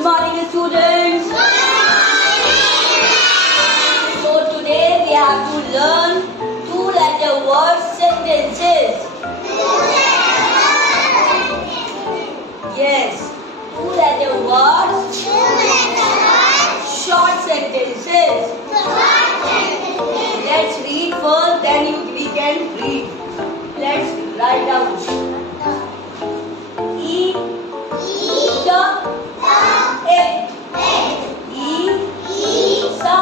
Good morning, students. So today we have to learn two-letter word sentences. Yes, two-letter words. Short sentences. Let's read first, then we can read. Let's write down. E, it, sa,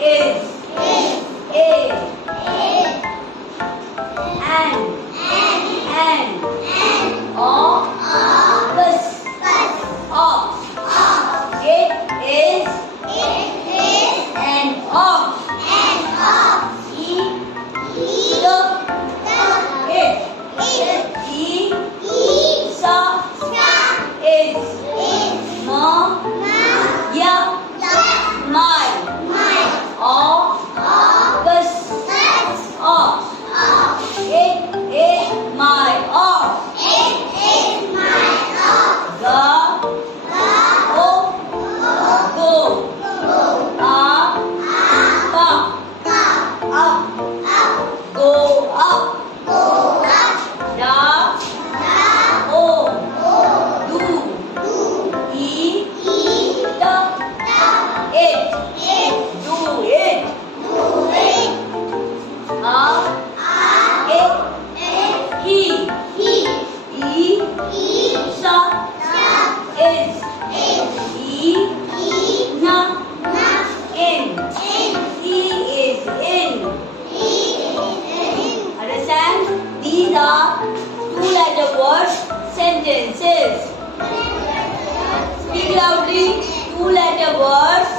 is, a, and, o, bus, of, it is, and of, it, sa, is, ma, ya, my, bus, of, it is my, of, ga, o, go, a, pa, up, go up, da, o, do, e, the, it, do it, he, sa, is, na, in, he is in. Understand? These are two-letter words sentences. Speak loudly. Two-letter words.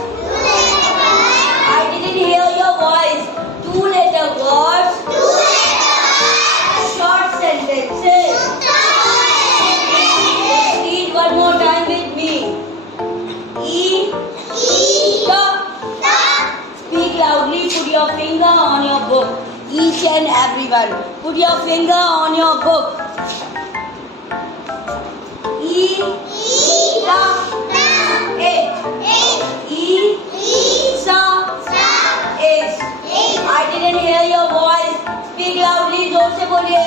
I didn't hear your voice. Two-letter words. Short sentences. Let's read one more time with me. Speak loudly. Put your finger on your book. Each and everyone. Put your finger on your book. I didn't hear your voice. Speak loudly. जोर से बोलिए.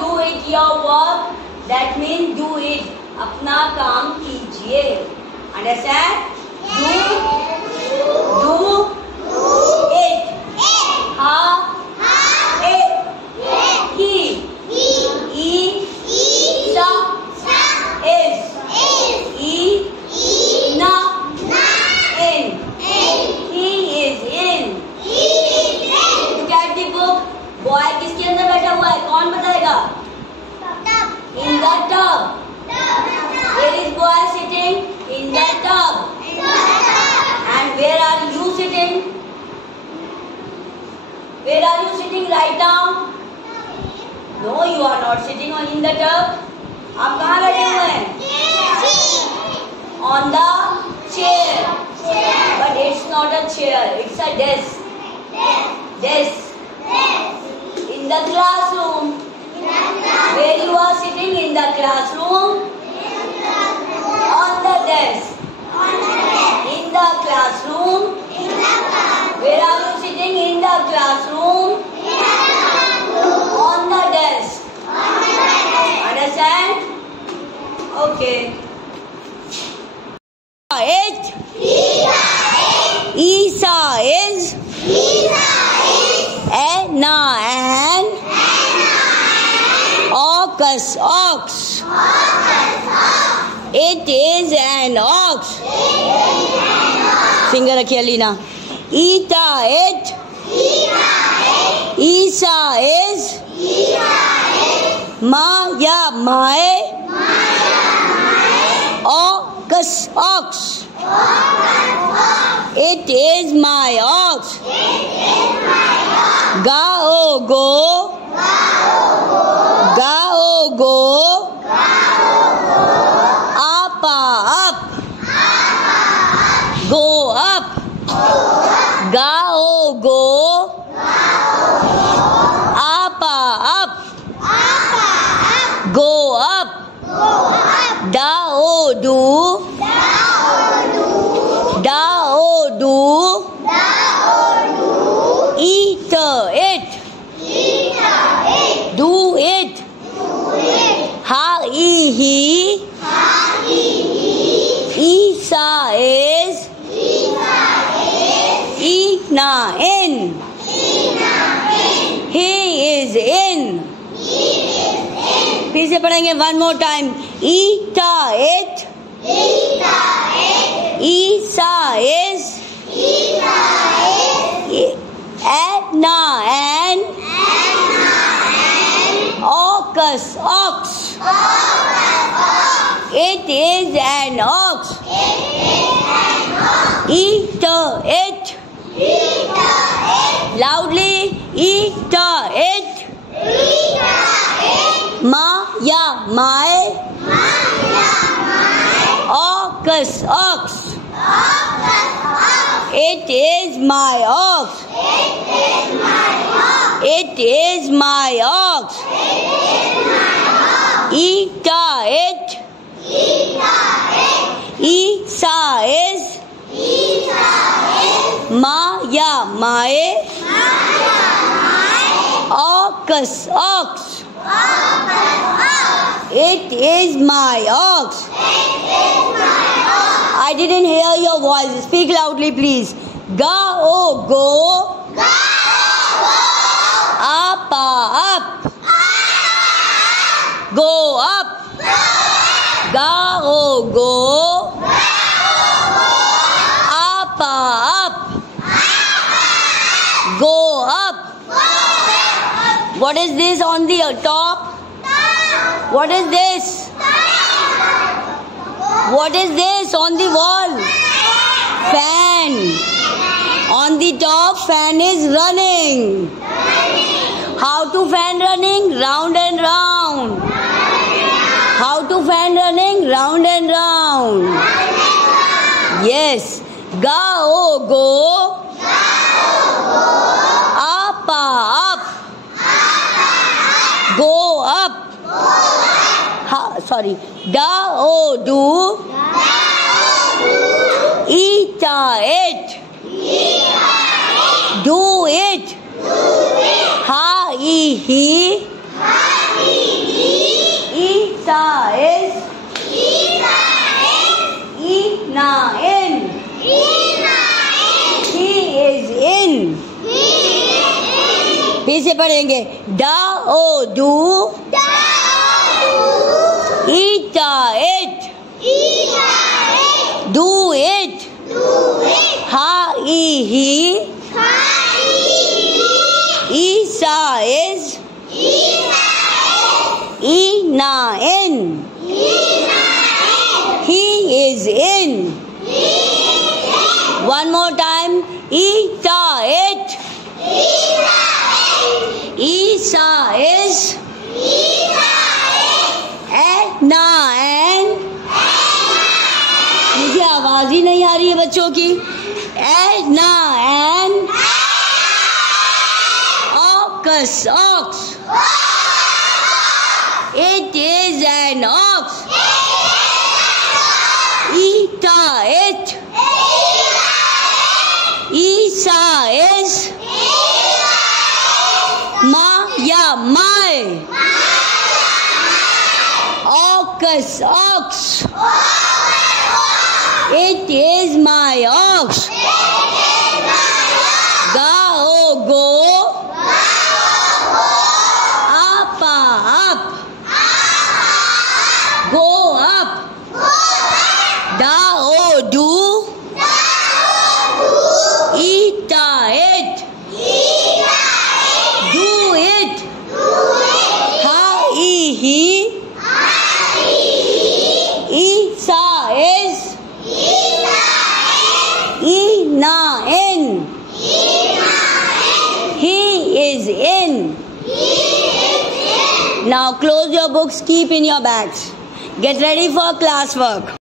Do it your work. That means do it. अपना काम कीजिए. Understand? Do it. Ha, it, he, sa, is, na, in, he is in. Look at the book. Boy किसके अंदर बैठा हुआ है? कौन बताएगा? In the tub. Where is boy sitting? In the tub. And where are you sitting? Where are you sitting right now? No, you are not sitting on in the tub. आप कहाँ बैठे हुए हैं? On the chair. But it's not a chair. It's a desk. Desk. In the classroom. Where you are sitting in the classroom? On the desk. In the classroom. Where are you sitting in the classroom? Ox, ox. It is an ox. Finger रखिए Alina. Eta, it. Isa is. Ma ya my. Ox, ox. It is my ox. Go, go. Go, go. Up, up. Go up. Go, go. Up, up. Go up. Do, do. Do, do. Eat it. Do it. Ha, he. Isa is. Ina in. He is in. फिर से पढ़ेंगे one more time. Eta, it. Isa is. Edna and. Ox, ox. It is an ox. Eat it. Loudly. Eat it. Ma ya my. Ox, ox. It is my ox. It is my ox. Eta it. Isa is. Ma ya my. Ox, ox. It is my ox. I didn't hear your voice. Speak loudly, please. Go, go. Up, up. Go up. Go, go. Up, up. Go up. What is this on the top? What is this? What is this on the wall? Fan. On the top, fan is running. How to fan running? Round and round. How to fan running? Round and round. Yes. Go, go. Up, up. Go up. Sorry. Do, do. Eat it. Do it. Ha, he. Isa is. Ina in. He is in. फिर से पढ़ेंगे. Do, do. Eat it. Do it. Ha, he. Isa is. Ina in. He is in. One more time. Eat it. Isa is. Edna and. मुझे आवाज ही नहीं आ रही है बच्चों की. Edna and. Ox, ox. It is an ox. Eta it. Isa is. Ma ya my. Ox, ox. It is my ox. Go, go. Up, up. is in. Now close your books, keep in your bags. Get ready for classwork.